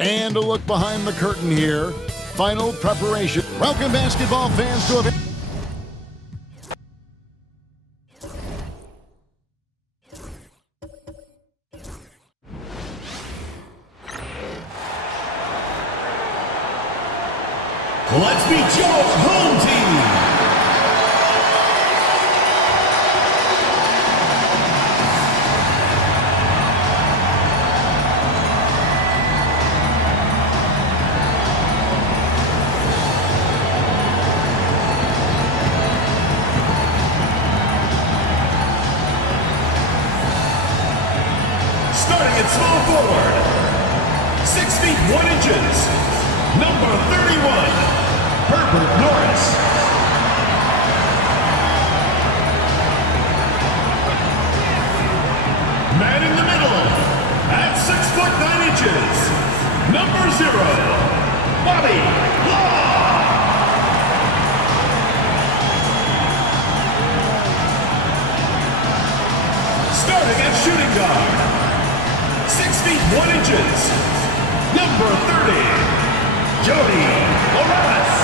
And a look behind the curtain here. Final preparation. Welcome, basketball fans, to a... Let's meet your home team. Starting at small forward, 6 feet 1 inches, number 31. Herbert Norris. Man in the middle, at 6 foot 9 inches, number 0, Bobby Law. Starting at shooting guard, 6 feet 1 inches, number 30, Jody Morales.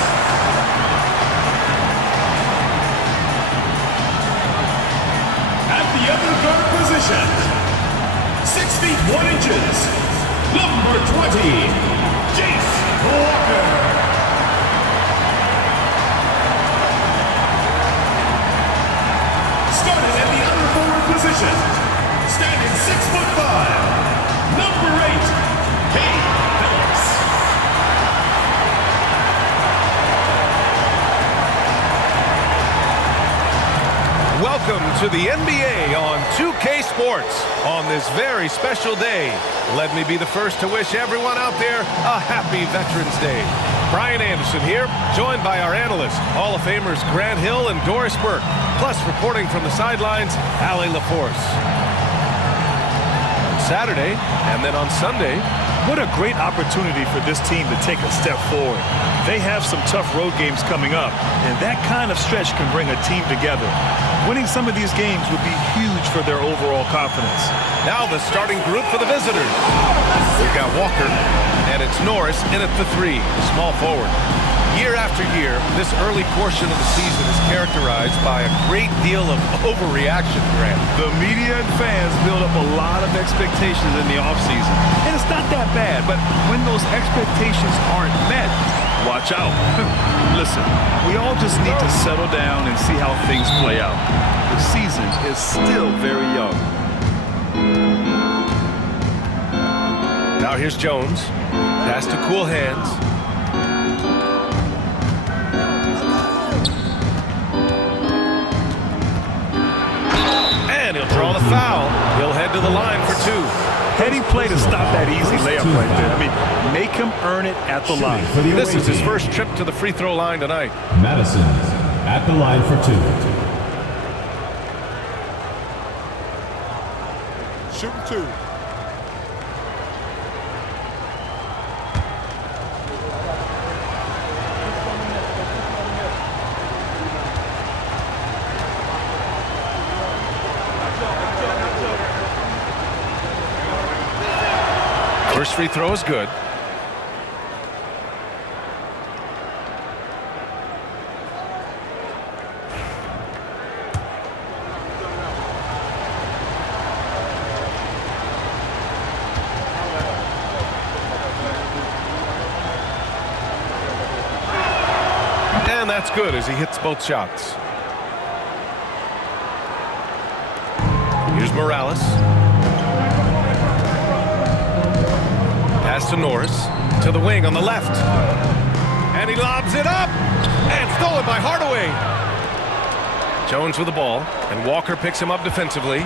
The other guard position, 6 feet 1 inches, number 20, Jace Walker. Starting at the other forward position, standing 6 foot 5, number 8, Kate Phillips. Welcome to the NBA on 2K Sports on this very special day. Let me be the first to wish everyone out there a happy Veterans Day. Brian Anderson here, joined by our analysts, Hall of Famers Grant Hill and Doris Burke, plus reporting from the sidelines, Allie LaForce. Saturday, and then on Sunday. What a great opportunity for this team to take a step forward. They have some tough road games coming up, and that kind of stretch can bring a team together. Winning some of these games would be huge for their overall confidence. Now the starting group for the visitors. We've got Walker, and it's Norris in at the 3, small forward. Year after year, this early portion of the season is characterized by a great deal of overreaction, Grant. The media and fans build up a lot of expectations in the offseason. And it's not that bad, but when those expectations aren't met, watch out. Listen, we all just need to settle down and see how things play out. The season is still very young. Now here's Jones. Pass to cool hands. And he'll draw the foul. He'll head to the line for 2. Heading play to stop that easy layup right there. I mean, make him earn it at the line. This is his first trip to the free throw line tonight. Madison at the line for 2. Shooting 2. First free throw is good. And that's good as he hits both shots. Here's Morales. Pass to Norris, to the wing on the left. And he lobs it up! And stolen by Hardaway. Jones with the ball, and Walker picks him up defensively.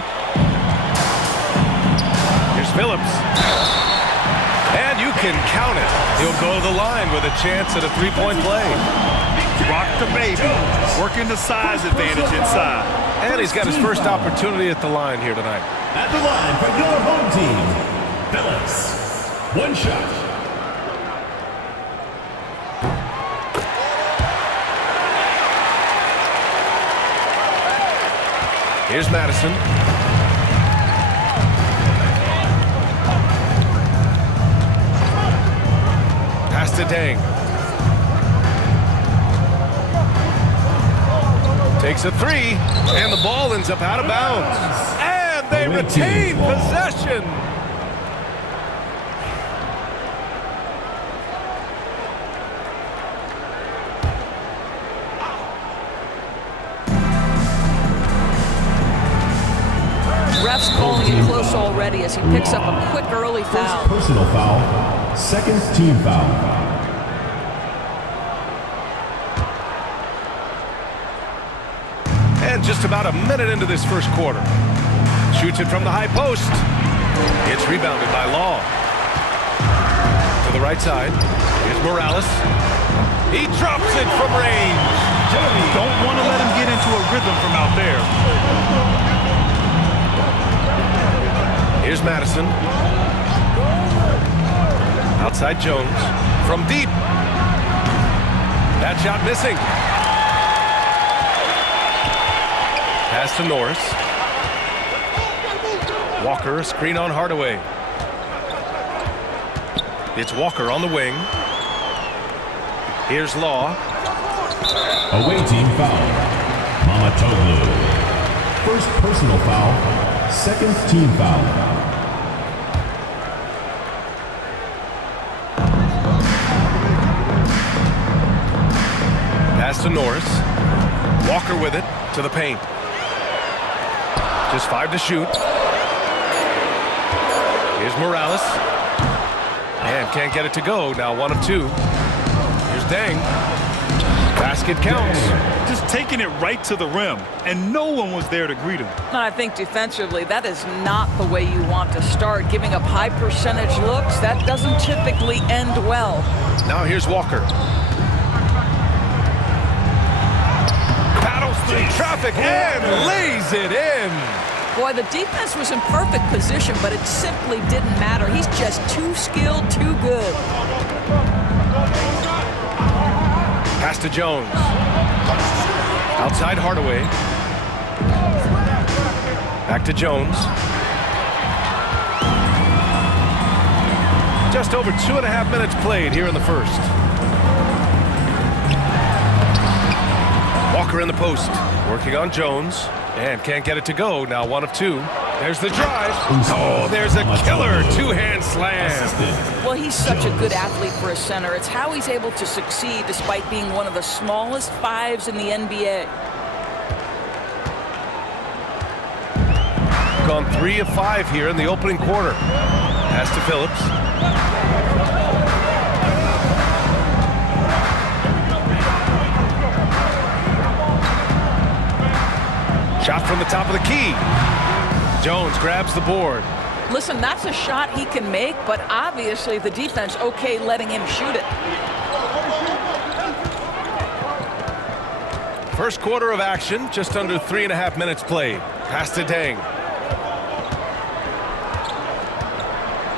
Here's Phillips. And you can count it. He'll go to the line with a chance at a three-point play. Rock the baby, working the size advantage inside. And he's got his first opportunity at the line here tonight. At the line for your home team, Phillips. 1 shot. Here's Madison. Dang. Takes a three, and the ball ends up out of bounds. And they retain possession. Ref's calling it close already as he picks up a quick early foul. Personal foul. Second team foul. And just about a minute into this first quarter. Shoots it from the high post. It's rebounded by Law. To the right side. Here's Morales. He drops it from range. Don't want to let him get into a rhythm from out there. Here's Madison. Outside Jones. From deep. That shot missing. Pass to Norris. Walker, a screen on Hardaway. It's Walker on the wing. Here's Law. Away team foul. Mamatoglu. First personal foul. Second team foul. Pass to Norris. Walker with it to the paint. Just 5 to shoot. Here's Morales. And can't get it to go. Now 1 of 2. Here's Dang. Basket counts. Just taking it right to the rim, and no one was there to greet him. And I think defensively, that is not the way you want to start. Giving up high percentage looks, that doesn't typically end well. Now here's Walker. Paddles through traffic and lays it in. Boy, the defense was in perfect position, but it simply didn't matter. He's just too skilled, too good. Pass to Jones. Outside Hardaway. Back to Jones. Just over 2.5 minutes played here in the first. Walker in the post. Working on Jones. And can't get it to go. Now 1 of 2. There's the drive. Oh, there's a killer two-hand slam. Well, he's such a good athlete for a center. It's how he's able to succeed despite being one of the smallest 5s in the NBA. Gone 3 of 5 here in the opening quarter. Pass to Phillips. Shot from the top of the key. Jones grabs the board. Listen, that's a shot he can make, but obviously the defense okay letting him shoot it. First quarter of action, just under 3.5 minutes played. Pass to Dang.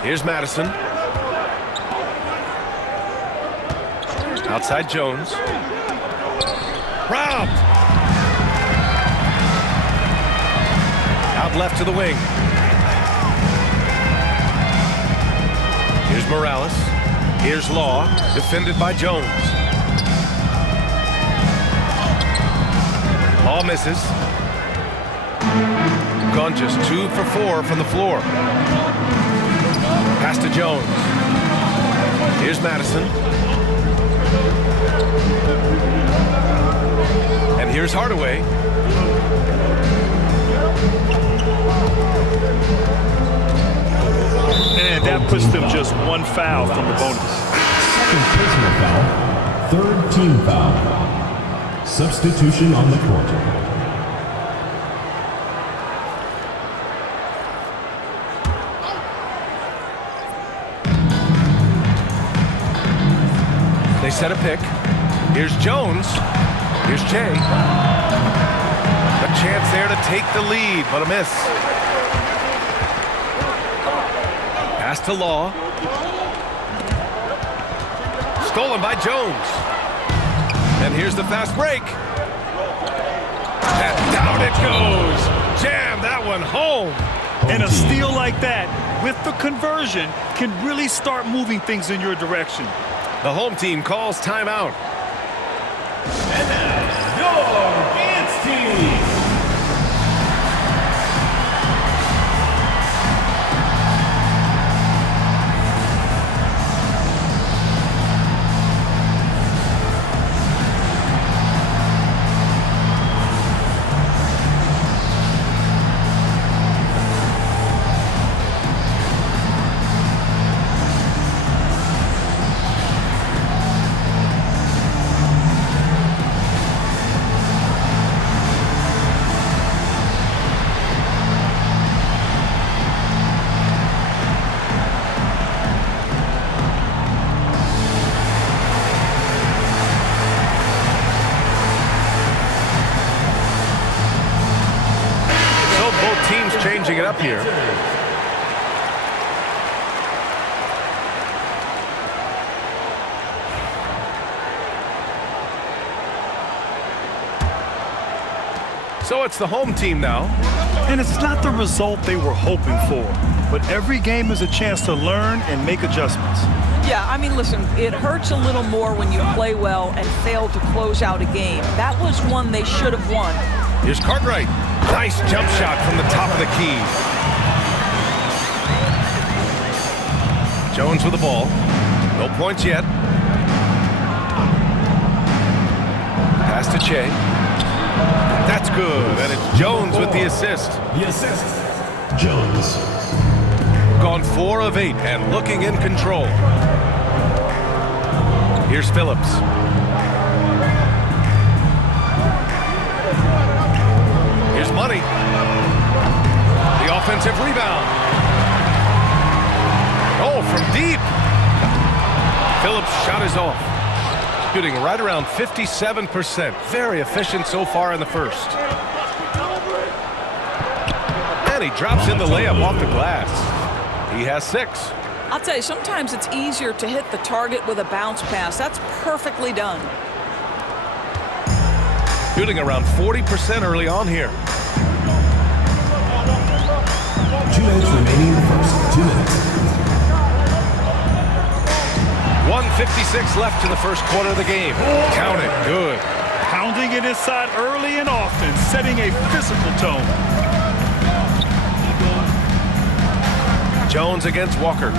Here's Madison. Outside Jones. Robbed. Out left to the wing. Here's Morales. Here's Law. Defended by Jones. Law misses. Gone just 2 for 4 from the floor. Pass to Jones. Here's Madison. And here's Hardaway. And that puts them just 1 foul from the bonus. Second personal foul. Third team foul. Substitution on the court. They set a pick. Here's Jones. Here's Jay. A chance there to take the lead, but a miss. Pass to Law. Stolen by Jones. And here's the fast break. And down it goes. Jam that one home. And a steal like that, with the conversion, can really start moving things in your direction. The home team calls timeout. And now, your dance team. Teams changing it up here. So it's the home team now. And it's not the result they were hoping for, but every game is a chance to learn and make adjustments. Yeah, I mean, listen, it hurts a little more when you play well and fail to close out a game. That was one they should have won. Here's Cartwright. Nice jump shot from the top of the key. Jones with the ball. No points yet. Pass to Che. That's good, and it's Jones with the assist. The assist. Jones. Gone 4 of 8 and looking in control. Here's Phillips. Here's Money. The offensive rebound. Oh, from deep. Phillips' shot is off. Shooting right around 57%. Very efficient so far in the first. And he drops in the layup off the glass. He has 6. I'll tell you, sometimes it's easier to hit the target with a bounce pass. That's perfectly done. Shooting around 40% early on here. 2 minutes remaining in the first. 2 minutes. 1:56 left in the first quarter of the game. Count it. Good. Pounding it inside early and often, setting a physical tone. Jones against Walker.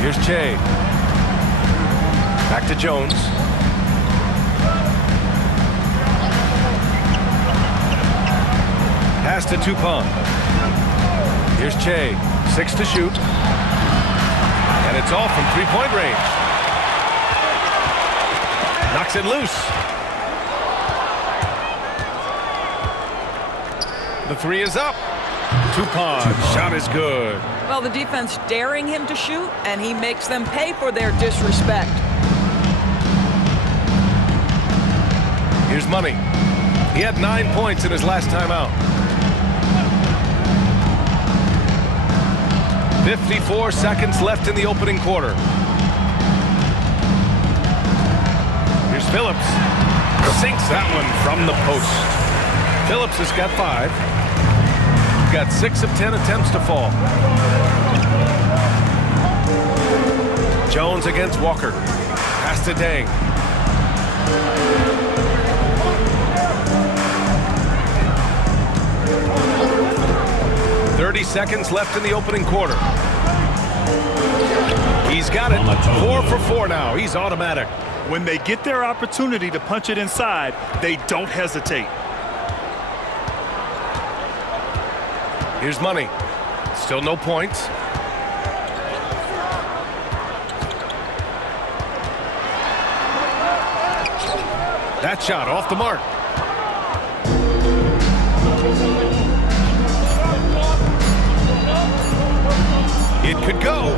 Here's Che. Back to Jones. Pass to Tupon. Here's Che. 6 to shoot. And it's all from three-point range. Knocks it loose. The 3 is up. Tupon. Shot is good. Well, the defense daring him to shoot, and he makes them pay for their disrespect. Here's Money. He had 9 points in his last time out. 54 seconds left in the opening quarter. Here's Phillips. Sinks that one from the post. Phillips has got 5. Got 6 of 10 attempts to fall. Jones against Walker. Pass to Dang. .30 seconds left in the opening quarter. He's got it. 4 for 4 now. He's automatic. When they get their opportunity to punch it inside, they don't hesitate. Here's Money. Still no points. That shot off the mark. It could go.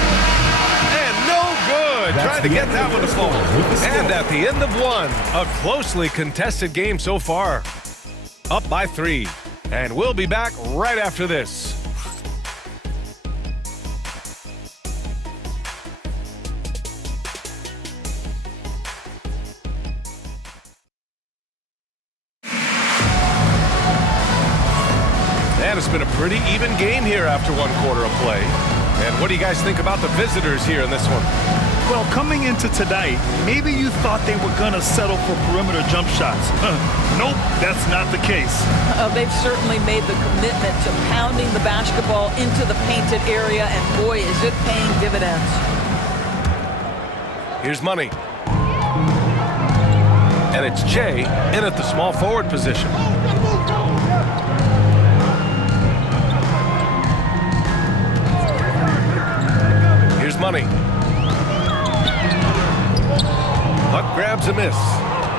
And no good. Trying to get that one to fall. And at the end of 1, a closely contested game so far. Up by 3. And we'll be back right after this. And it's been a pretty even game here after 1 quarter of play. And what do you guys think about the visitors here in this one? Well, coming into tonight, maybe you thought they were going to settle for perimeter jump shots. Nope, that's not the case. They've certainly made the commitment to pounding the basketball into the painted area, and boy, is it paying dividends. Here's Money. And it's Jay in at the small forward position. Here's Money. Hunt grabs a miss.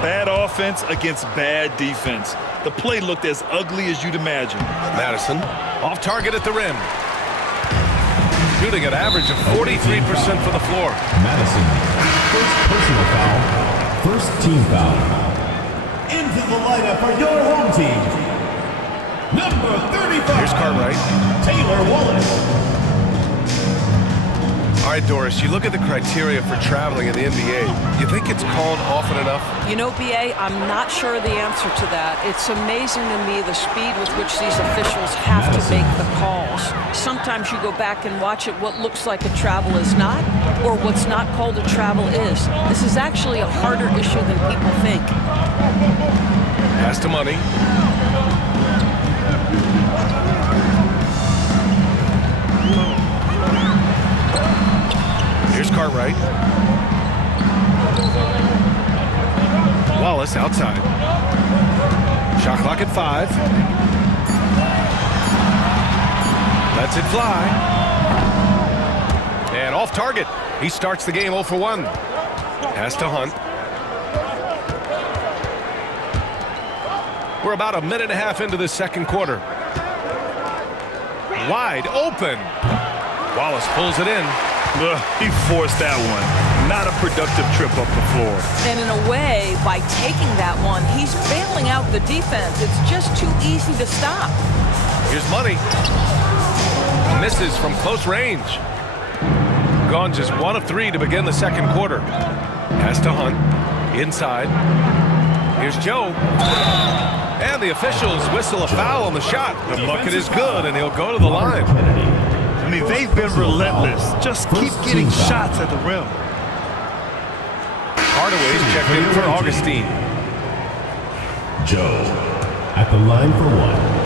Bad offense against bad defense. The play looked as ugly as you'd imagine. Madison off target at the rim. Shooting an average of 43% for the floor. Madison, first personal foul, first team foul. Into the lineup for your home team, number 35. Here's Cartwright. Taylor Wallace. All right, Doris, you look at the criteria for traveling in the NBA. You think it's called often enough? You know, BA, I'm not sure the answer to that. It's amazing to me the speed with which these officials have to make the calls. Sometimes you go back and watch it, what looks like a travel is not, or what's not called a travel is. This is actually a harder issue than people think. Pass to Money. Here's Cartwright. Wallace outside. Shot clock at 5. Lets it fly. And off target. He starts the game 0 for 1. Pass to Hunt. We're about a minute and a half into the second quarter. Wide open. Wallace pulls it in. He forced that one. Not a productive trip up the floor. And in a way, by taking that one, he's bailing out the defense. It's just too easy to stop. Here's Money. Misses from close range. Gone just 1 of 3 to begin the second quarter. Pass to Hunt. Inside. Here's Joe. And the officials whistle a foul on the shot. The bucket is good, and he'll go to the line. I mean, they've been relentless. Just keep getting shots at the rim. Hardaway's checked in for Augustine. Joe at the line for 1.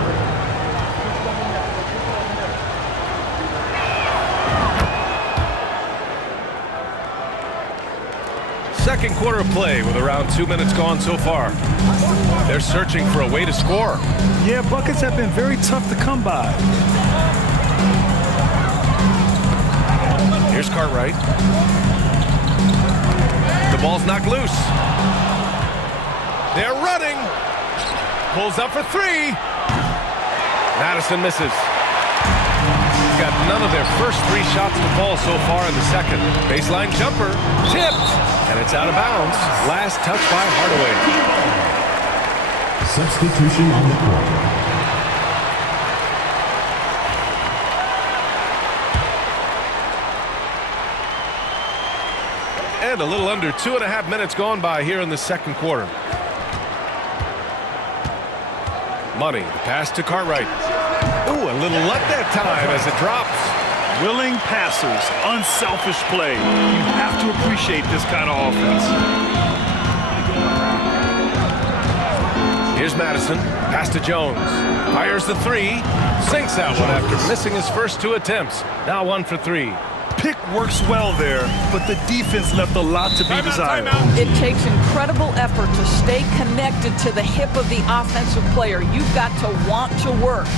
Second quarter of play with around 2 minutes gone so far. They're searching for a way to score. Yeah, buckets have been very tough to come by. Here's Cartwright. The ball's knocked loose. They're running. Pulls up for 3. Madison misses. Got none of their first 3 shots to fall so far in the second. Baseline jumper. Tipped. And it's out of bounds. Last touch by Hardaway. Substitution on the court. And a little under 2.5 minutes gone by here in the second quarter. Money, pass to Cartwright. Ooh, a little luck that time as it drops. Willing passers, unselfish play. You have to appreciate this kind of offense. Here's Madison, pass to Jones. Fires the 3, sinks that one after missing his first 2 attempts. Now 1 for 3. Pick works well there, but the defense left a lot to be desired. It takes incredible effort to stay connected to the hip of the offensive player. You've got to want to work.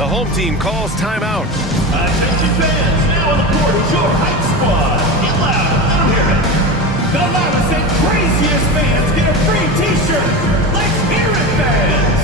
The home team calls timeout. Attention fans, now on the court is your hype squad. Get loud, let them hear it. The loudest and craziest fans get a free t-shirt. Let's hear it, fans.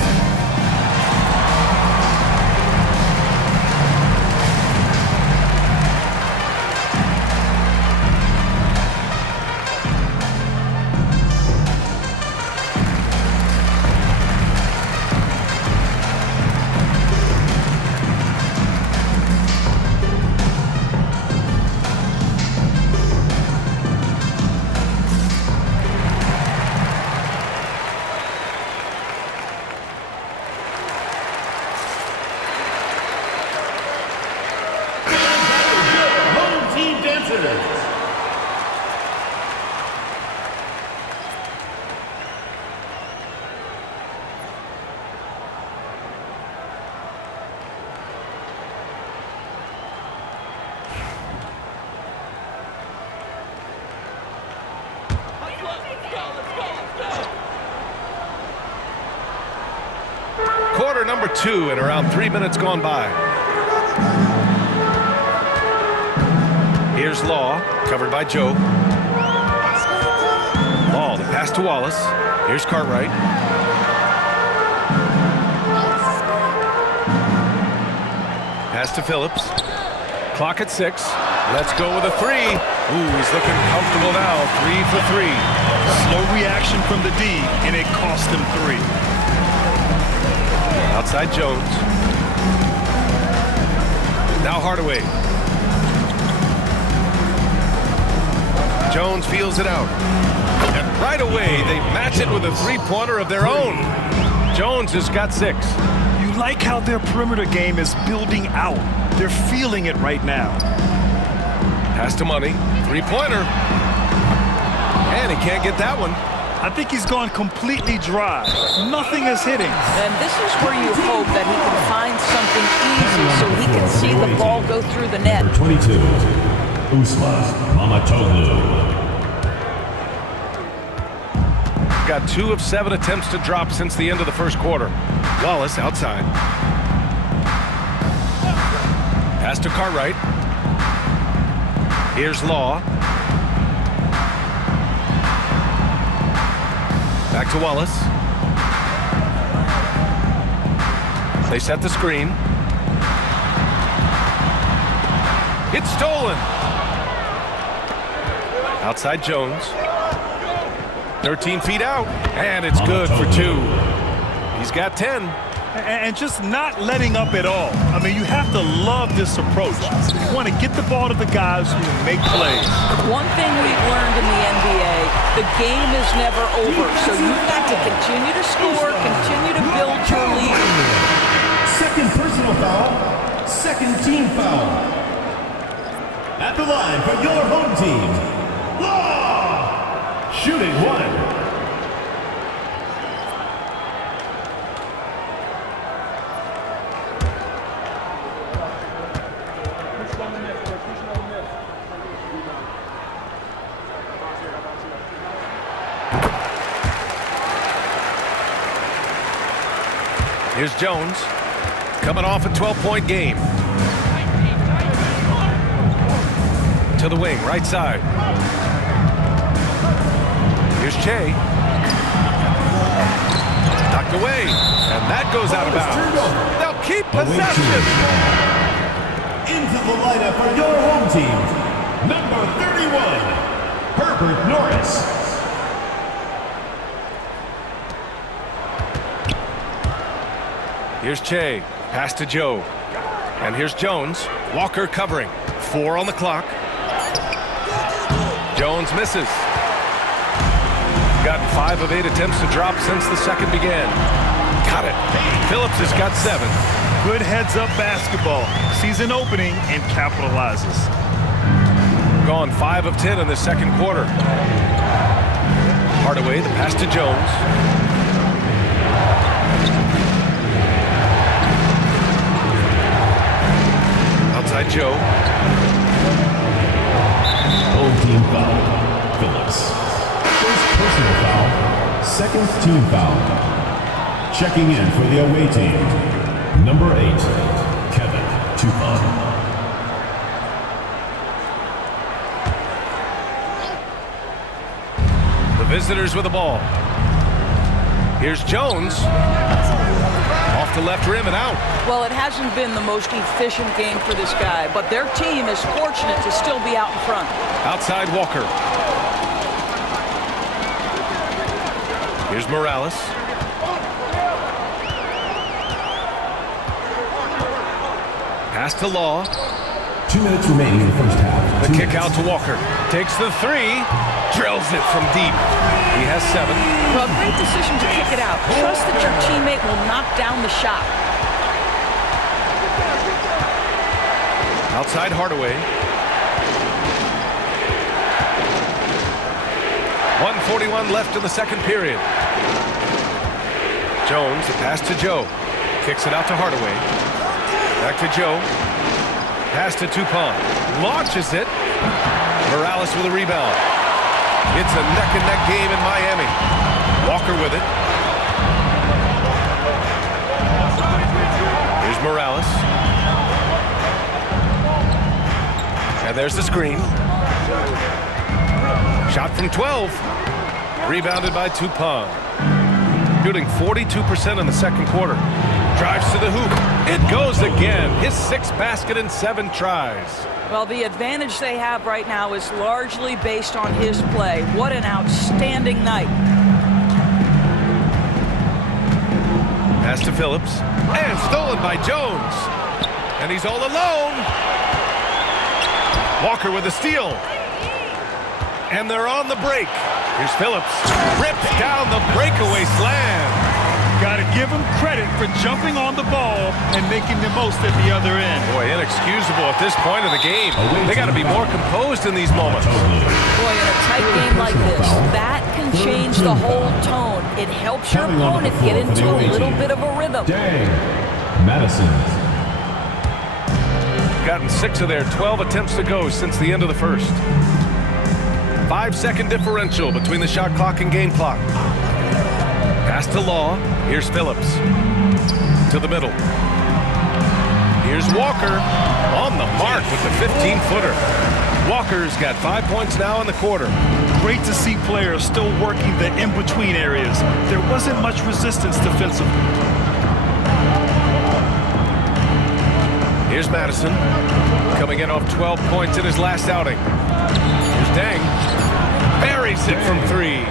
Simmons. Quarter number 2 and around 3 minutes gone by. Here's Law, covered by Joe. Law, the pass to Wallace. Here's Cartwright. Pass to Phillips. Clock at 6. Let's go with a 3. Ooh, he's looking comfortable now. 3 for 3. Slow reaction from the D, and it cost him 3. Outside Jones. Now Hardaway. Jones feels it out. And right away, they match it with a three-pointer of their own. Jones has got 6. You like how their perimeter game is building out. They're feeling it right now. Pass to Money. Three-pointer. And he can't get that one. I think he's gone completely dry. Nothing is hitting. And this is where you hope that he can find something easy so he can see the ball go through the net. Number 22, Usman Mamatoglu. Got 2 of 7 attempts to drop since the end of the first quarter. Wallace outside. Pass to Cartwright. Here's Law. Back to Wallace. They set the screen. It's stolen. Outside Jones. 13 feet out. And it's good for 2. He's got 10. And just not letting up at all. I mean, you have to love this approach. You want to get the ball to the guys who make plays. One thing we've learned in the NBA, the game is never over. So you've got to continue to score, continue to build your lead. Second personal foul, second team foul. At the line for your home team, Law! Shooting 1. Here's Jones, coming off a 12-point game. To the wing, right side. Here's Che. Knocked away, and that goes out of bounds. They'll keep possession. Into the lineup for your home team, number 31, Herbert Norris. Here's Che, pass to Joe. And here's Jones, Walker covering. 4 on the clock. Jones misses. Gotten 5 of 8 attempts to drop since the second began. Got it. Phillips has got 7. Good heads-up basketball. Sees an opening and capitalizes. Gone 5 of 10 in the second quarter. Hardaway, the pass to Jones. Outside Joe. Home team foul, Phillips. First personal foul, second team foul. Checking in for the away team, number 8, Kevin Tupa. The visitors with the ball. Here's Jones. Off the left rim and out. Well, it hasn't been the most efficient game for this guy, but their team is fortunate to still be out in front. Outside Walker. Here's Morales. Pass to Law. 2 minutes remaining in the first half. The kick out to Walker. Takes the 3. Drills it from deep. He has 7. Well, great decision to kick it out. Trust that your teammate will knock down the shot. Outside Hardaway. 1:41 left in the second period. Jones, the pass to Joe. Kicks it out to Hardaway. Back to Joe. Pass to Tupon. Launches it. Morales with a rebound. It's a neck-and-neck game in Miami. Walker with it. Here's Morales. And there's the screen. Shot from 12. Rebounded by Tupon. Shooting 42% in the second quarter. Drives to the hoop. It goes again. His 6th basket in 7 tries. Well, the advantage they have right now is largely based on his play. What an outstanding night. Pass to Phillips. And stolen by Jones. And he's all alone. Walker with a steal. And they're on the break. Here's Phillips. Rips down the breakaway slam. Got to give him credit for jumping on the ball and making the most at the other end. Boy, inexcusable at this point in the game. They got to be more composed in these moments. Boy, in a tight game like this, that can change the whole tone. It helps your opponent get into a little bit of a rhythm. Madison. Gotten 6 of their 12 attempts to go since the end of the first. 5-second differential between the shot clock and game clock. Pass to Law. Here's Phillips. To the middle. Here's Walker. On the mark with the 15-footer. Walker's got 5 points now in the quarter. Great to see players still working the in-between areas. There wasn't much resistance defensively. Here's Madison. Coming in off 12 points in his last outing. Here's Deng. Buries it from 3.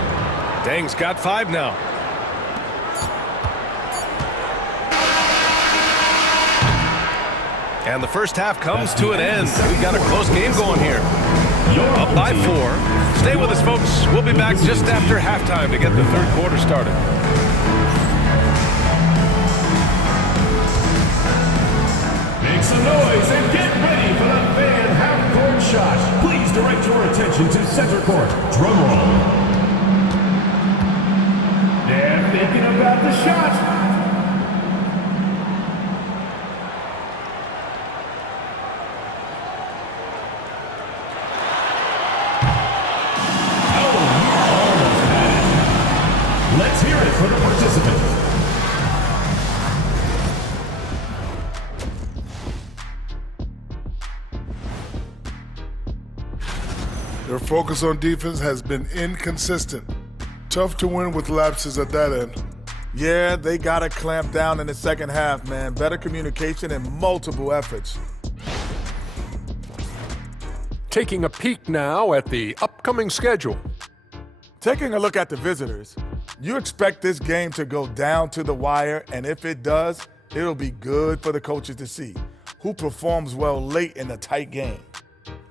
Deng's got 5 now. And the first half comes to an end. We've got a close game going here. Up by 4. Stay with us, folks. We'll be back just after halftime to get the third quarter started. Make some noise and get ready for the fan half-court shot. Please direct your attention to center court. Drum roll. They're thinking about the shot. Let's hear it for the participant. Their focus on defense has been inconsistent. Tough to win with lapses at that end. Yeah, they got to clamp down in the second half, man. Better communication and multiple efforts. Taking a peek now at the upcoming schedule. Taking a look at the visitors, you expect this game to go down to the wire, and if it does, it'll be good for the coaches to see who performs well late in a tight game.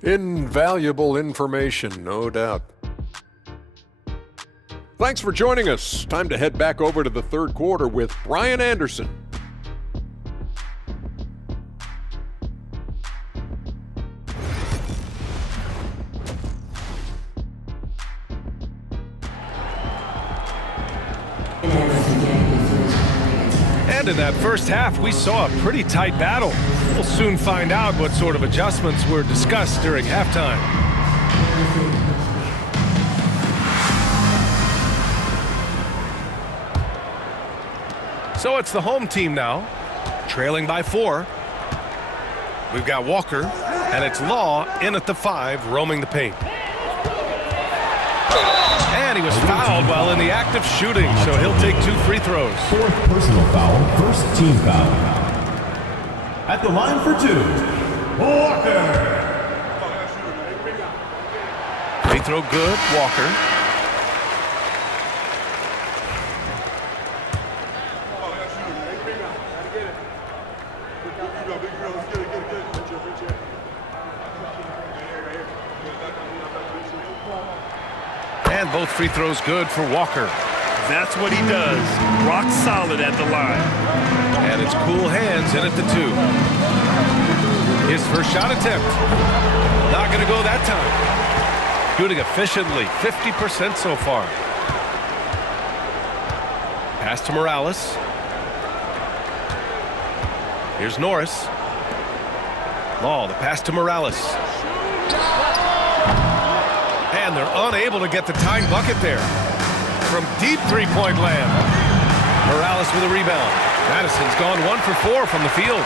Invaluable information, no doubt. Thanks for joining us. Time to head back over to the third quarter with Brian Anderson. And in that first half, we saw a pretty tight battle. We'll soon find out what sort of adjustments were discussed during halftime. So it's the home team now, trailing by 4. We've got Walker, and it's Law in at the 5, roaming the paint. And he was fouled while in the act of shooting, so he'll take 2 free throws. 4th personal foul, first team foul. At the line for 2, Walker. Free throw good, Walker. And both free throws good for Walker. That's what he does. Rock solid at the line. And it's cool hands in at the 2. His first shot attempt. Not going to go that time. Shooting efficiently, 50% so far. Pass to Morales. Here's Norris. Law, the pass to Morales. And they're unable to get the tying bucket there. From deep three-point land. Morales with a rebound. Madison's gone 1 for 4 from the field.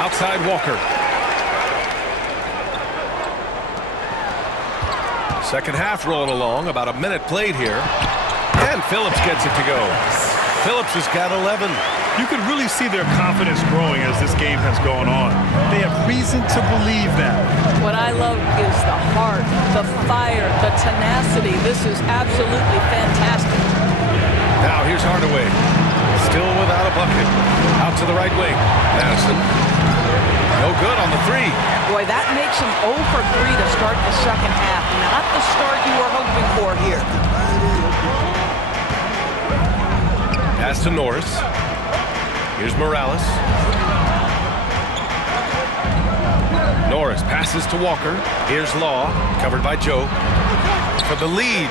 Outside Walker. Second half rolling along, about a minute played here. And Phillips gets it to go. Phillips has got 11. You can really see their confidence growing as this game has gone on. They have reason to believe that. What I love is the heart, the fire, the tenacity. This is absolutely fantastic. Now here's Hardaway. Still without a bucket. Out to the right wing. Madison. No good on the three. Boy, that makes him 0 for 3 to start the second half. Not the start you were hoping for here. Pass to Norris. Here's Morales. Norris passes to Walker. Here's Law, covered by Joe. For the lead.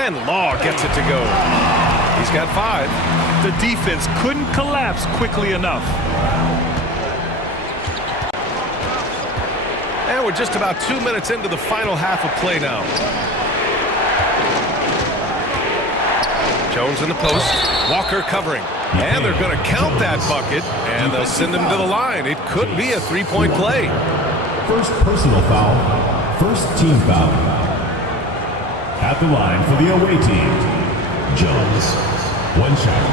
And Law gets it to go. He's got 5. The defense couldn't collapse quickly enough. And we're just about 2 minutes into the final half of play now. Jones in the post. Walker covering. And they're going to count that bucket. And they'll send him to the line. It could be a three-point play. First personal foul. First team foul. At the line for the away team, Jones. 1 shot.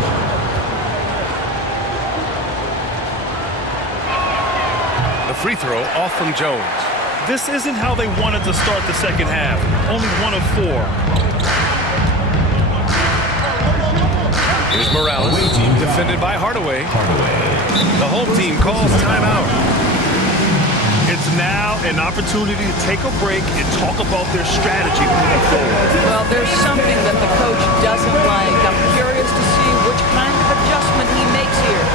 The free throw off from Jones. This isn't how they wanted to start the second half. Only 1 of 4. Here's Morales, defended by Hardaway. The home team calls timeout. It's now an opportunity to take a break and talk about their strategy moving forward. Well, there's something that the coach doesn't like. I'm curious to see which kind of adjustment he makes here.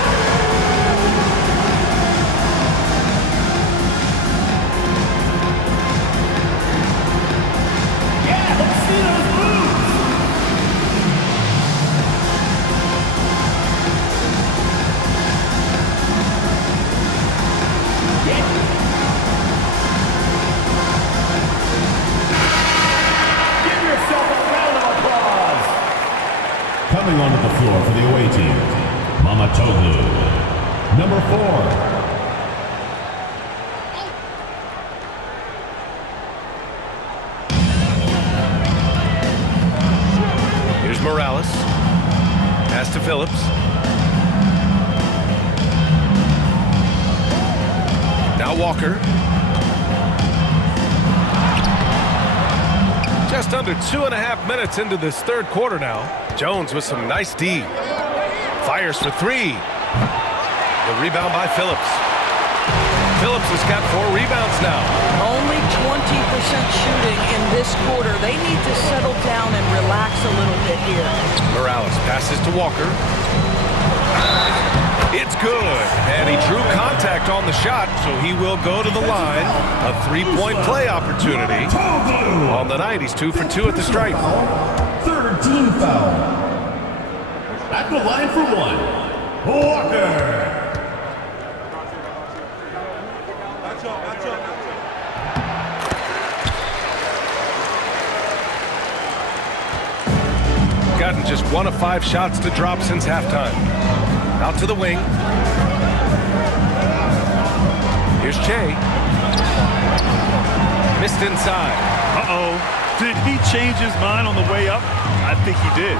Yeah, let's see those moves. Coming onto the floor for the away team, Mamatoglu, number 4. Here's Morales. Pass to Phillips. Now Walker. Just under 2.5 minutes into this third quarter now. Jones with some nice D. Fires for 3. The rebound by Phillips. Phillips has got 4 rebounds now. Only 20% shooting in this quarter. They need to settle down and relax a little bit here. Morales passes to Walker. It's good. And he drew contact on the shot, so he will go to the line. A 3-point play opportunity. On the night, he's 2 for 2 at the stripe. Third team foul. At the line for 1, Walker. Gotten just 1 of 5 shots to drop since halftime. Out to the wing. Here's Che. Missed inside. Uh-oh. Did he change his mind on the way up? I think he did.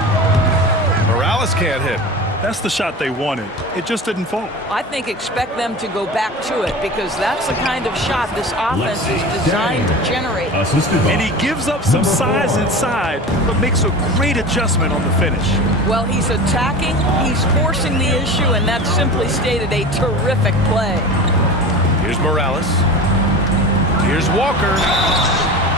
Morales can't hit. That's the shot they wanted. It just didn't fall. I think expect them to go back to it because that's the kind of shot this offense is designed to generate. And he gives up some size inside, but makes a great adjustment on the finish. Well, he's attacking, he's forcing the issue, and that simply stated a terrific play. Here's Morales. Here's Walker.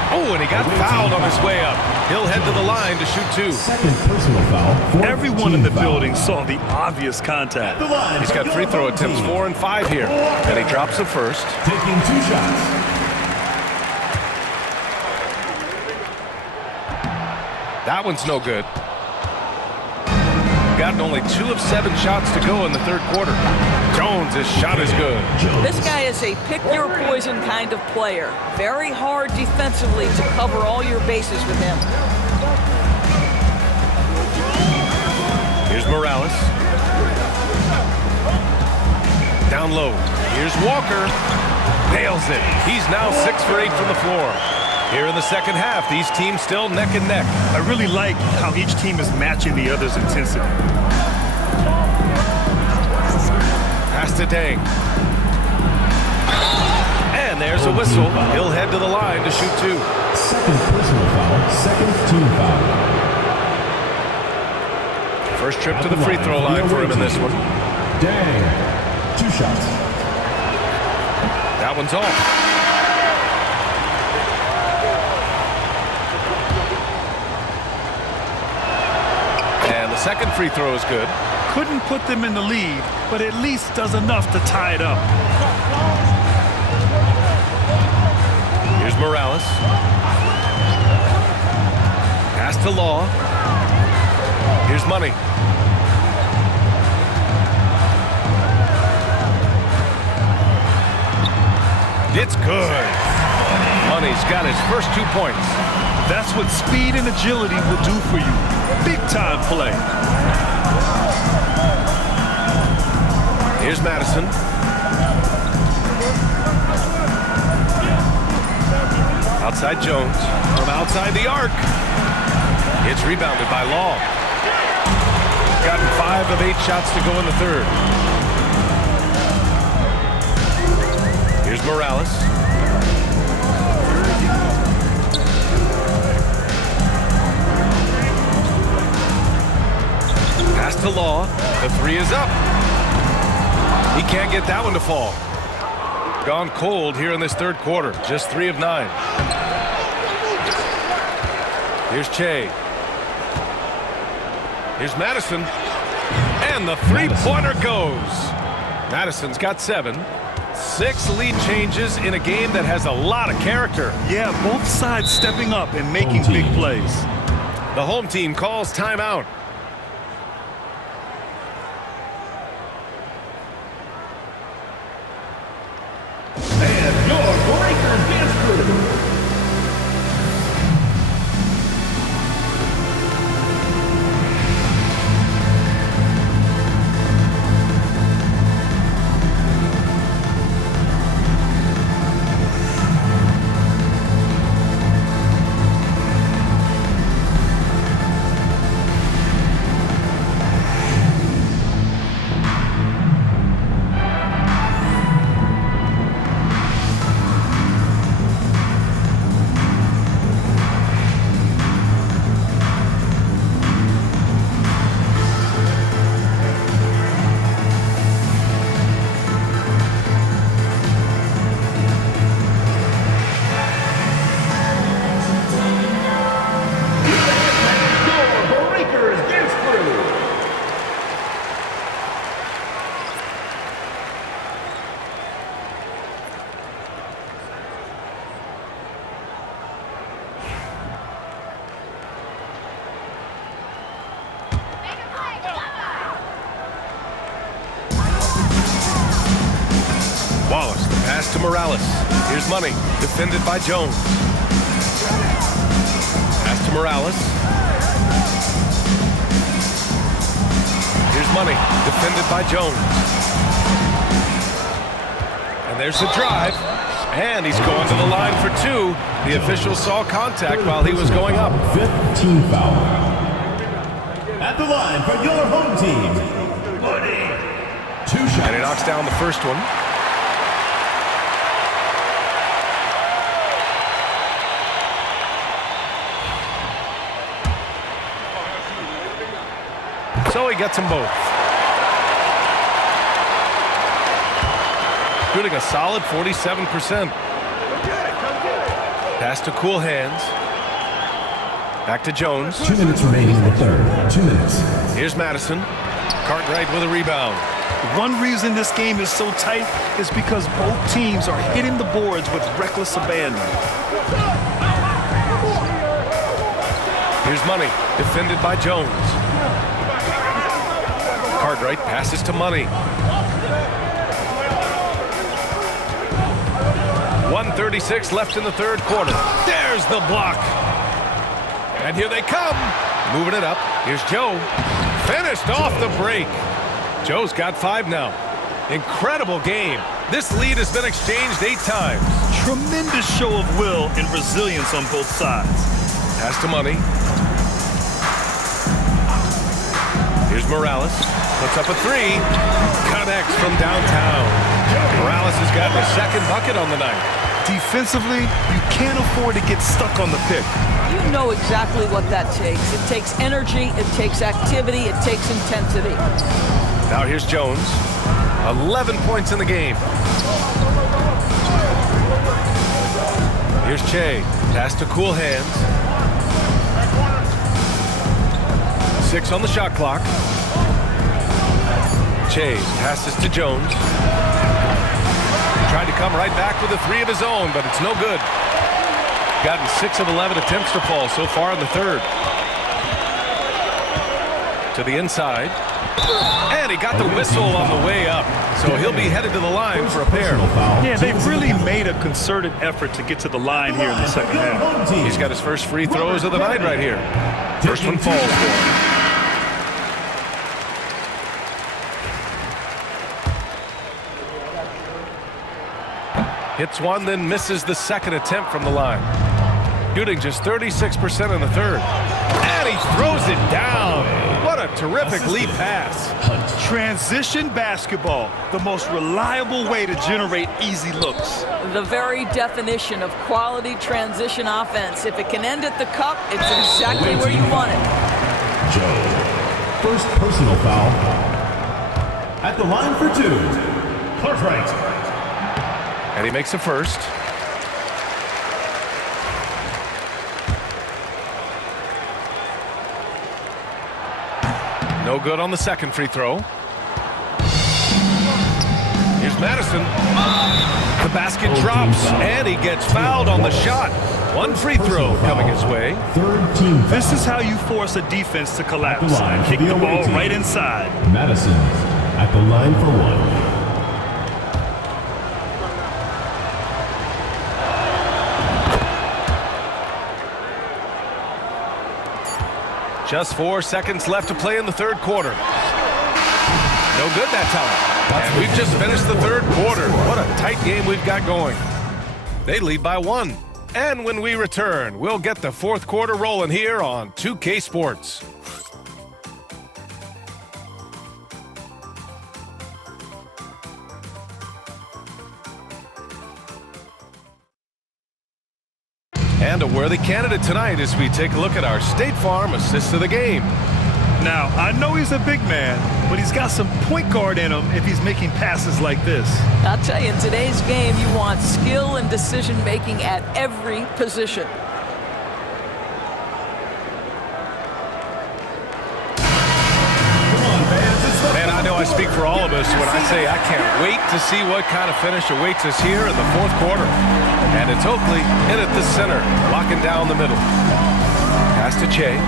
Oh, and he got fouled on his way up. He'll head to the line to shoot 2. Second personal foul. Everyone in the building saw the obvious contact. He's got free throw attempts 4 and 5 here. And he drops the first. Taking 2 shots. That one's no good. Gotten only 2 of 7 shots to go in the third quarter. Jones' shot is good. This guy is a pick-your-poison kind of player. Very hard defensively to cover all your bases with him. Here's Morales. Down low. Here's Walker. Nails it. He's now 6 for 8 from the floor. Here in the second half, these teams still neck and neck. I really like how each team is matching the other's intensity. Pass to Dang. And there's a whistle. He'll head to the line to shoot 2. Second personal foul, second team foul. First trip to the free throw line for him in this one. Dang. 2 shots. That one's off. And the second free throw is good. Couldn't put them in the lead, but at least does enough to tie it up. Here's Morales. Pass to Law. Here's Money. It's good. Money's got his first 2 points. That's what speed and agility will do for you. Big time play. Here's Madison. Outside Jones. From outside the arc. It's rebounded by Law. Gotten 5 of 8 shots to go in the third. Here's Morales. Pass to Law. The 3 is up. He can't get that one to fall. Gone cold here in this third quarter. Just 3 of 9. Here's Che. Here's Madison. And the 3-pointer goes. Madison's got 7. 6 lead changes in a game that has a lot of character. Yeah, both sides stepping up and making big plays. The home team calls timeout. And your Breakers dance crew. Wallace, the pass to Morales. Here's Money, defended by Jones. Pass to Morales. Here's Money, defended by Jones. And there's the drive. And he's going to the line for 2. The official saw contact while he was going up. 5th team foul. At the line for your home team. 2 shots. And he knocks down the first one. So he gets them both. Shooting a solid 47%. Pass to Cool Hands. Back to Jones. 2 minutes remaining in the third. 2 minutes. Here's Madison. Cartwright with a rebound. One reason this game is so tight is because both teams are hitting the boards with reckless abandon. Here's Money, defended by Jones. Cartwright passes to Money. 1:36 left in the third quarter. There's the block. And here they come. Moving it up. Here's Joe. Finished off the break. Joe's got 5 now. Incredible game. This lead has been exchanged 8 times. Tremendous show of will and resilience on both sides. Pass to Money. Here's Morales. Puts up a 3. Connects from downtown. Morales has gotten a second bucket on the night. Defensively, you can't afford to get stuck on the pick. You know exactly what that takes. It takes energy, it takes activity, it takes intensity. Now here's Jones. 11 points in the game. Here's Che. Pass to Cool Hands. 6 on the shot clock. Che passes to Jones. Tried to come right back with a 3 of his own, but it's no good. Gotten 6 of 11 attempts to fall so far in the third. To the inside. And he got the whistle on the way up. So he'll be headed to the line for a pair. Yeah, they've really made a concerted effort to get to the line here in the second half. He's got his first free throws of the night right here. First one falls for him. Hits one, then misses the second attempt from the line. Shooting just 36% in the third. And he throws it down. What a terrific lead pass. Transition basketball, the most reliable way to generate easy looks. The very definition of quality transition offense. If it can end at the cup, it's exactly where you want it. Joe. First personal foul. At the line for 2. Cartwright. And he makes a first. No good on the second free throw. Here's Madison. The basket drops, and he gets fouled on the shot. One free throw coming his way. Third team foul. This is how you force a defense to collapse. Kick the ball right inside. Madison at the line for 1. Just 4 seconds left to play in the third quarter. No good that time. And we've just finished the third quarter. What a tight game we've got going. They lead by 1. And when we return, we'll get the fourth quarter rolling here on 2K Sports. And a worthy candidate tonight as we take a look at our State Farm assist of the game. Now, I know he's a big man, but he's got some point guard in him if he's making passes like this. I'll tell you, in today's game, you want skill and decision-making at every position. Man, I know I speak for all of us when I say I can't wait to see what kind of finish awaits us here in the fourth quarter. And it's Oakley in at the center, locking down the middle. Pass to Che.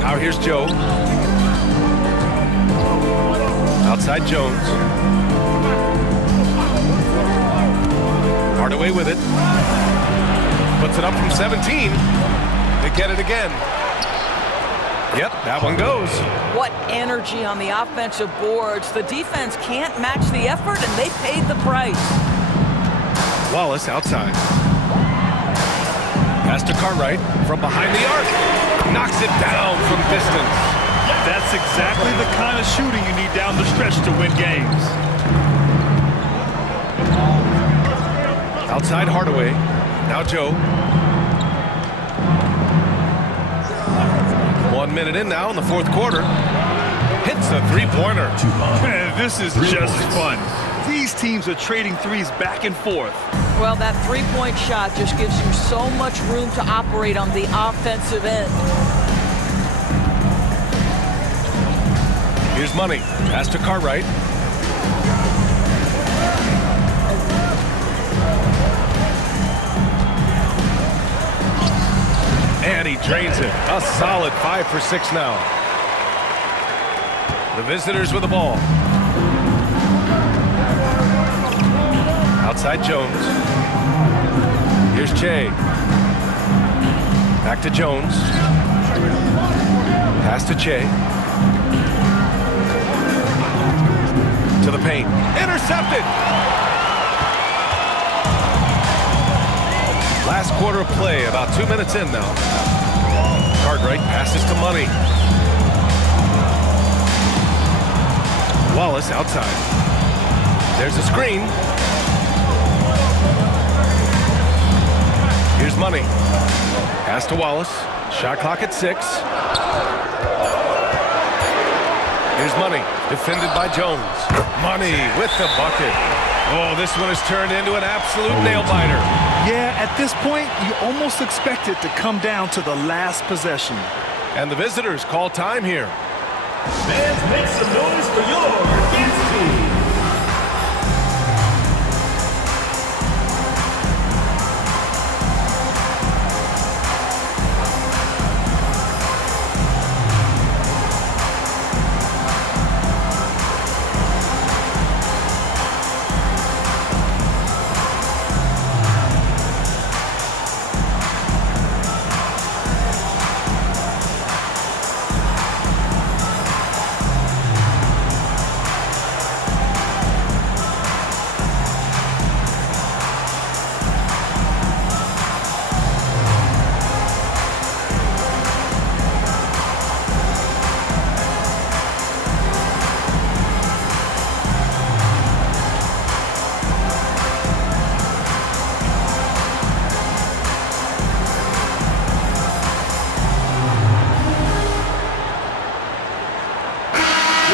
Now here's Joe. Outside Jones. Hardaway with it. Puts it up from 17. They get it again. Yep, that one goes. What energy on the offensive boards. The defense can't match the effort, and they paid the price. Wallace outside. Pass to Cartwright from behind the arc. Knocks it down from distance. That's exactly the kind of shooting you need down the stretch to win games. Outside Hardaway. Now Joe. 1 minute in now in the fourth quarter. Hits the three-pointer. Man, this is just fun. These teams are trading threes back and forth. Well, that three-point shot just gives you so much room to operate on the offensive end. Here's Money. Pass to Cartwright. And he drains it. A solid 5 for 6 now. The visitors with the ball. Outside Jones. Here's Che. Back to Jones. Pass to Che. To the paint. Intercepted! Last quarter of play, about 2 minutes in now. Cartwright passes to Money. Wallace outside. There's a screen. Here's Money. Pass to Wallace. Shot clock at 6. Here's Money. Defended by Jones. Money with the bucket. Oh, this one has turned into an absolute nail-biter. Yeah, at this point, you almost expect it to come down to the last possession. And the visitors call time here. Fans, make some noise for your Varsity.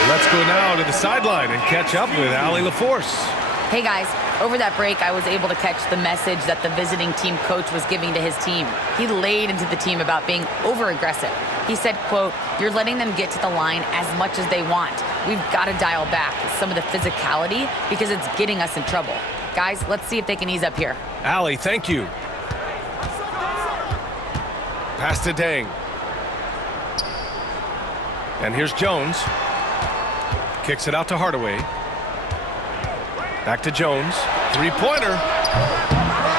Let's go now to the sideline and catch up with Allie LaForce. Hey guys, over that break, I was able to catch the message that the visiting team coach was giving to his team. He laid into the team about being over-aggressive. He said, quote, "You're letting them get to the line as much as they want. We've got to dial back some of the physicality because it's getting us in trouble. Guys, let's see if they can ease up here." Allie, thank you. Pass to Dang. And here's Jones. Kicks it out to Hardaway. Back to Jones. Three-pointer.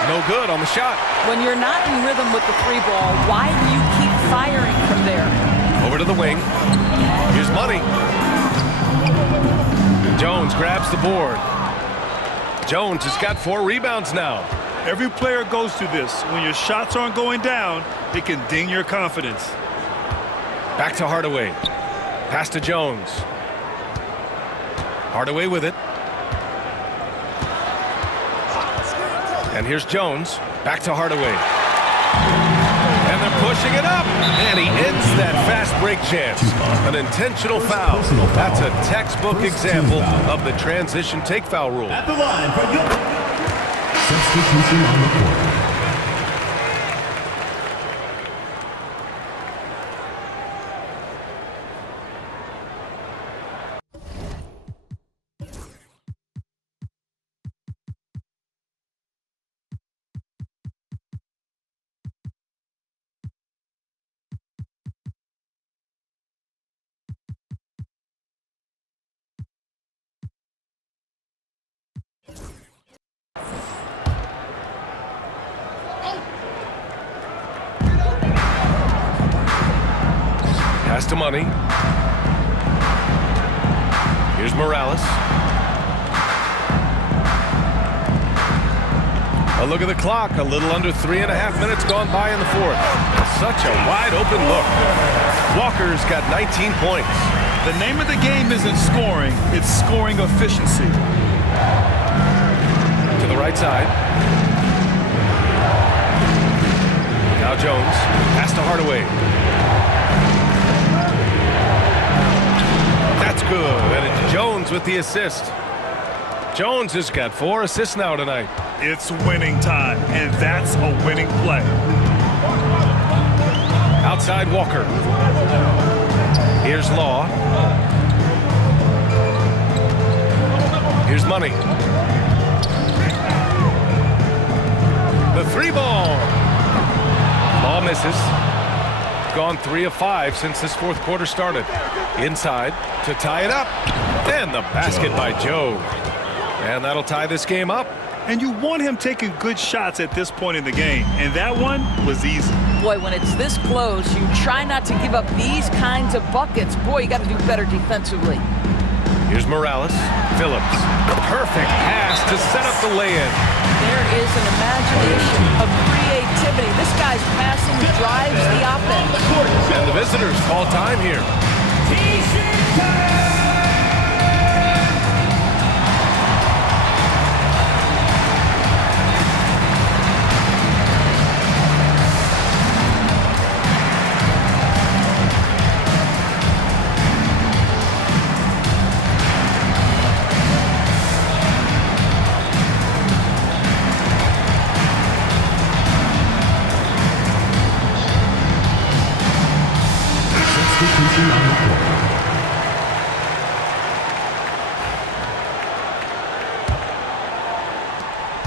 No good on the shot. When you're not in rhythm with the three ball, why do you keep firing from there? Over to the wing. Here's Money. Jones grabs the board. Jones has got 4 rebounds now. Every player goes through this. When your shots aren't going down, it can ding your confidence. Back to Hardaway. Pass to Jones. Hardaway with it. And here's Jones. Back to Hardaway. And they're pushing it up. And he ends that fast break chance. An intentional foul. That's a textbook example of the transition take foul rule. At the line for your Substitution on the court. Pass to Money. Here's Morales. A look at the clock. A little under 3.5 minutes gone by in the fourth. Such a wide open look. Walker's got 19 points. The name of the game isn't scoring, it's scoring efficiency. To the right side. Now Jones. Pass to Hardaway. That's good. And it's Jones with the assist. Jones has got 4 assists now tonight. It's winning time, and that's a winning play. Outside Walker. Here's Law. Here's Money. The 3 ball. Law misses. gone 3 of 5 since this fourth quarter started. Inside to tie it up. And the basket by Joe. And that'll tie this game up. And you want him taking good shots at this point in the game. And that one was easy. Boy, when it's this close, you try not to give up these kinds of buckets. Boy, you got to do better defensively. Here's Morales. Phillips. Perfect pass to set up the lay-in. There is an imagination of creativity. This guy's passing drives the offense. And the visitors call time here. T-shirt time!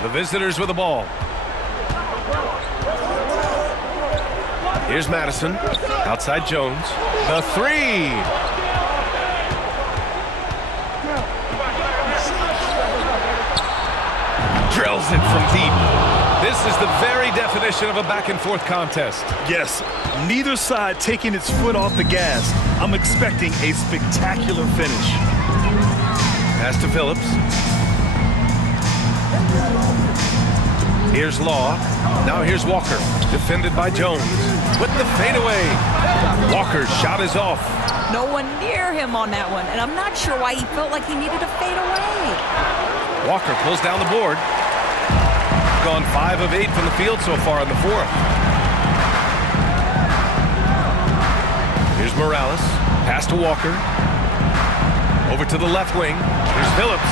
The visitors with the ball. Here's Madison. Outside Jones. The three. Drills it from deep. This is the very definition of a back-and-forth contest. Yes, neither side taking its foot off the gas. I'm expecting a spectacular finish. Pass to Phillips. Here's Law. Now here's Walker. Defended by Jones. With the fadeaway. Walker's shot is off. No one near him on that one, and I'm not sure why he felt like he needed to fade away. Walker pulls down the board. Gone 5 of 8 from the field so far in the fourth. Here's Morales. Pass to Walker. Over to the left wing. Here's Phillips.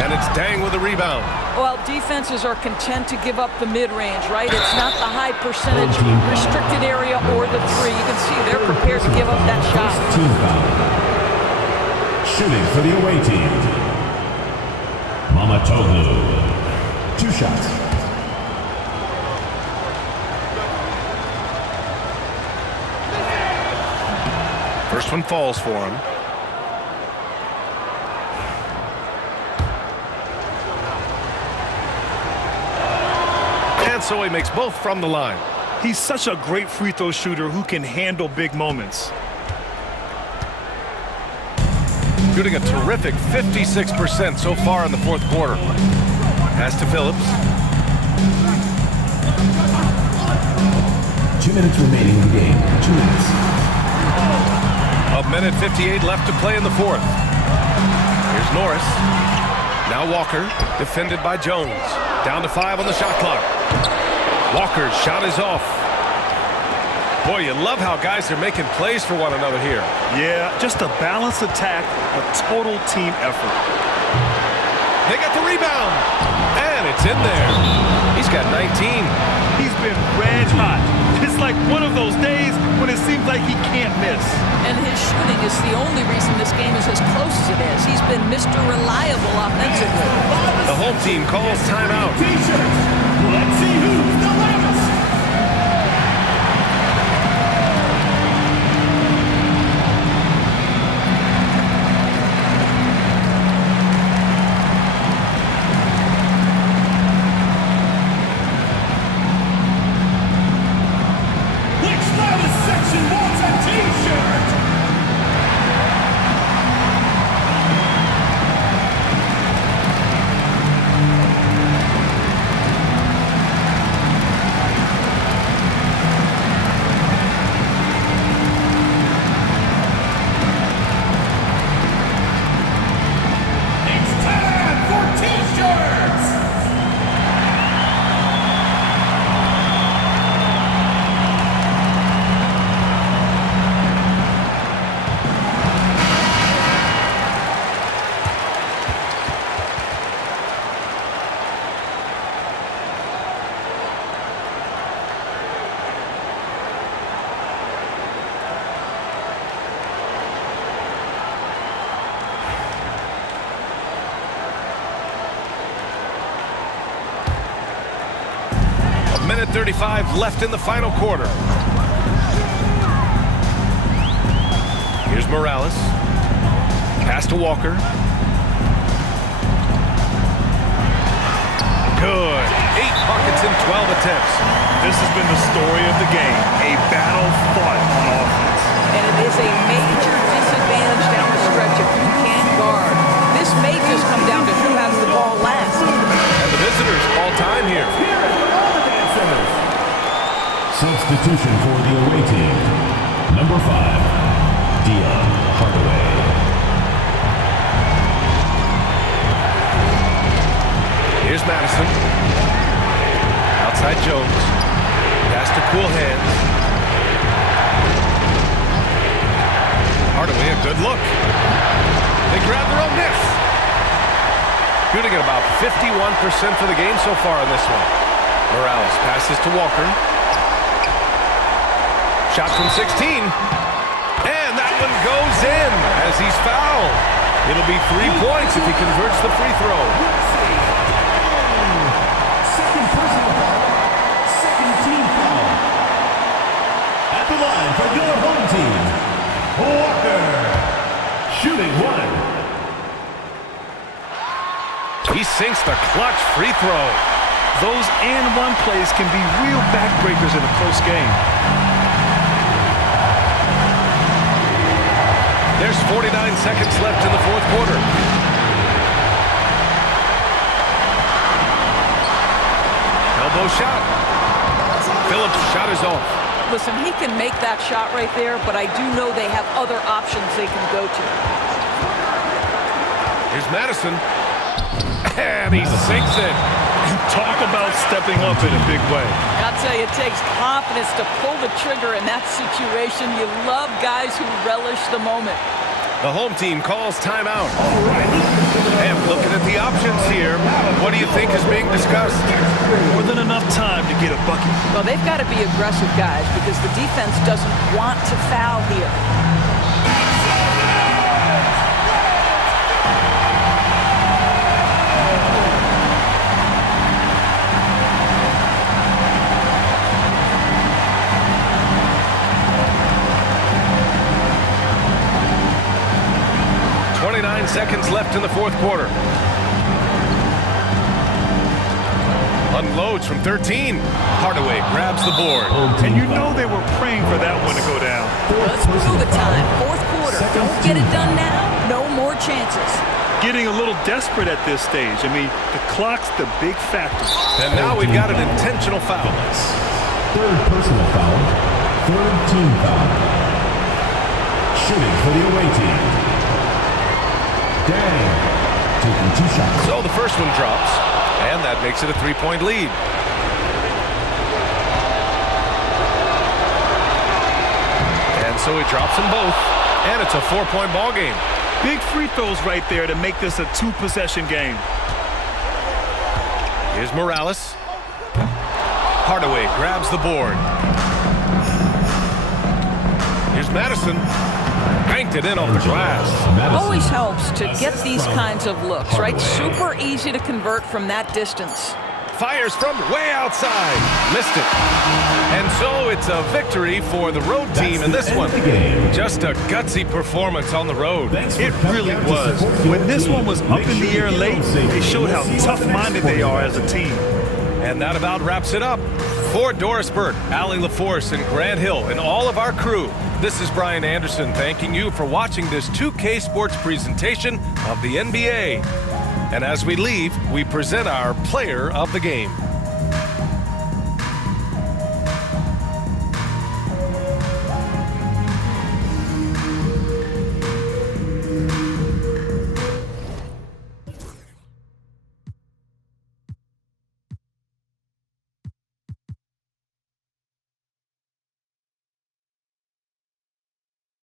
And it's Dang with a rebound. Well, defenses are content to give up the mid-range, right? It's not the high percentage restricted area or the three. You can see they're prepared to give up that shot. Team foul. Shooting for the away team. Mamatoglu. 2 shots. First one falls for him. And so he makes both from the line. He's such a great free throw shooter who can handle big moments. Shooting a terrific 56% so far in the fourth quarter. Pass to Phillips. 2 minutes remaining in the game. 2 minutes. 1:58 left to play in the fourth. Here's Norris. Now Walker, defended by Jones. Down to 5 on the shot clock. Walker's shot is off. Boy, you love how guys are making plays for one another here. Yeah, just a balanced attack, a total team effort. They got the rebound. And it's in there. He's got 19. He's been red hot. It's like one of those days when it seems like he can't miss. And his shooting is the only reason this game is as close as it is. He's been Mr. Reliable offensively. The home team calls timeout. T-shirts. Let's see who's the loudest. Which loudest section wants a T-shirt? It's time for T-shirts! A minute 35 left in the final quarter. Morales. Pass to Walker. Good. 8 buckets in 12 attempts. This has been the story of the game. A battle fought on offense. And it is a major disadvantage down the stretch if you can't guard. This may just come down to who has the ball last. And the visitors call time here. Substitution for the away team. Number 5, Dion Hardaway. Here's Madison. Outside Jones. Pass to cool hands. Hardaway, a good look. They grab their own miss. Shooting at about 51% for the game so far on this one. Morales passes to Walker. Shot from 16. And that one goes in as he's fouled. It'll be 3 points if he converts the free throw. Second personal foul. Second team foul. At the line for your home team, Walker. Shooting 1. He sinks the clutch free throw. Those and one plays can be real backbreakers in a close game. There's 49 seconds left in the fourth quarter. Elbow shot. Phillips' shot is off. Listen, he can make that shot right there, but I do know they have other options they can go to. Here's Madison. And he sinks it. Talk about stepping up in a big way. I'll tell you, it takes confidence to pull the trigger in that situation. You love guys who relish the moment. The home team calls timeout. And looking at the options here, what do you think is being discussed? More than enough time to get a bucket. Well, they've got to be aggressive, guys, because the defense doesn't want to foul here. 29 seconds left in the fourth quarter. Unloads from 13. Hardaway grabs the board. And you know they were praying for that one to go down. Let's blow the time. Fourth quarter. Don't get it done now. No more chances. Getting a little desperate at this stage. I mean, the clock's the big factor. And now we've got an intentional foul. Third personal foul. Third team foul. Shooting for the away team. Dang. Taking 2 shots. So the first one drops, and that makes it a 3-point lead. And so he drops them both, and it's a 4-point ball game. Big free throws right there to make this a 2-possession game. Here's Morales. Hardaway grabs the board. Here's Madison. Banked it in off the glass. Always helps to get these kinds of looks, right? Super easy to convert from that distance. Fires from way outside. Missed it. And so it's a victory for the road team in this one. Just a gutsy performance on the road. It really was. When this one was up in the air late, they showed how tough-minded they are as a team. And that about wraps it up. For Doris Burke, Allie LaForce, and Grant Hill, and all of our crew, this is Brian Anderson thanking you for watching this 2K Sports presentation of the NBA. And as we leave, we present our player of the game.